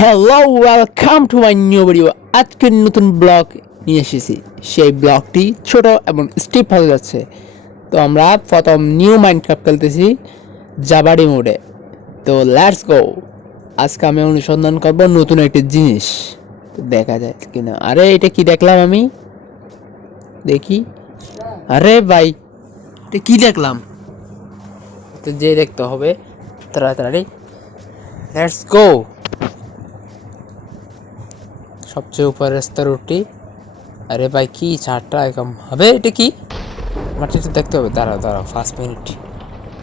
Hello welcome to my new video. আজকের নতুন blog নিয়ে এসেছি। সেই ব্লগটি ছোট এবং স্টিপ হয়ে যাচ্ছে। তো আমরা প্রথম নিউ মাইনক্রাফট খেলতেছি জাবাডি মোডে। তো লেটস গো। আজকে আমি অনুসন্ধান করব নতুন একটি জিনিস, তো দেখা যায় কিনা। আরে এটা কি দেখলাম আমি, দেখি। আরে ভাই, এটা কি দেখলাম? তো যে দেখতে হবে তাড়াতাড়ি। Let's go. সবচেয়ে উপরের রাস্তার উঠি। আরে ভাই কি চারটা একদম হবে, এটা কি? মাটিতে দেখতে হবে। দাঁড়াও দাঁড়াও 5 মিনিট,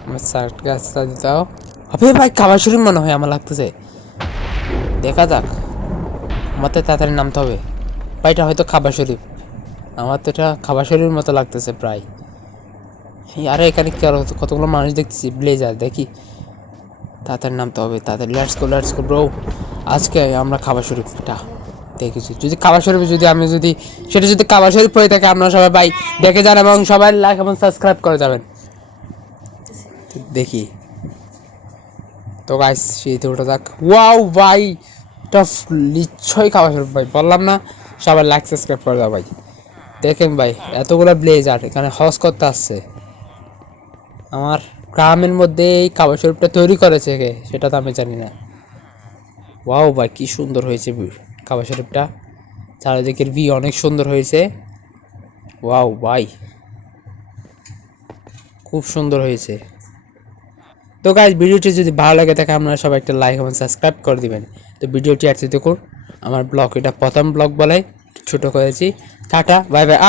আমার চারটা রাস্তা দিতে হবে। ভাই খাবার শরীর মনে হয় আমার লাগতেছে, দেখা যাক। আমার তো তাড়াতাড়ি নামতে হবে ভাই। এটা হয়তো খাবার শরীফ, আমার তো এটা খাবার শরীফের মতো লাগতেছে প্রায়। আরে এখানে কি আর কতগুলো মানুষ দেখতেছি, ব্লেজার দেখি। তাড়াতাড়ি নামতে হবে, তাড়াতাড়ি। Let's go bro. আজকে আমরা খাবার শরীফটা দেখেছি। যদি খাবার শরীফ যদি আমি যদি সেটা যদি খাবার শরীফ হয়ে থাকে, আপনারা সবাই ভাই দেখে যান এবং সবাই লাইক এবং সাবস্ক্রাইব করে যাবেন। দেখি তো গাইস, শীতে ওঠা যাক। ওয়াও ভাই, এটা নিশ্চয়ই খাবার শরীফ ভাই, বললাম না। সবাই লাইক সাবস্ক্রাইব করে দাও ভাই। দেখেন ভাই, এতগুলো ব্লেজার এখানে হজ করতে আসছে। আমার গ্রামের মধ্যে এই খাবার শরীফটা তৈরি করেছে কে সেটা তো আমি জানি না। ওয়াও ভাই, কি সুন্দর হয়েছে খাবার শরীফটা। চারিদিকের অনেক সুন্দর হয়েছে। ওয়াও ভাই, খুব সুন্দর হয়েছে। তো গাইস, ভিডিওটি যদি ভালো লাগে থাকে আপনারা সবাই একটা লাইক এবং সাবস্ক্রাইব করে দিবেন। তো ভিডিওটি আর দেখুন। আমার ব্লগ এটা প্রথম ব্লগ বলে ছোট করেছি। Tata bye bye.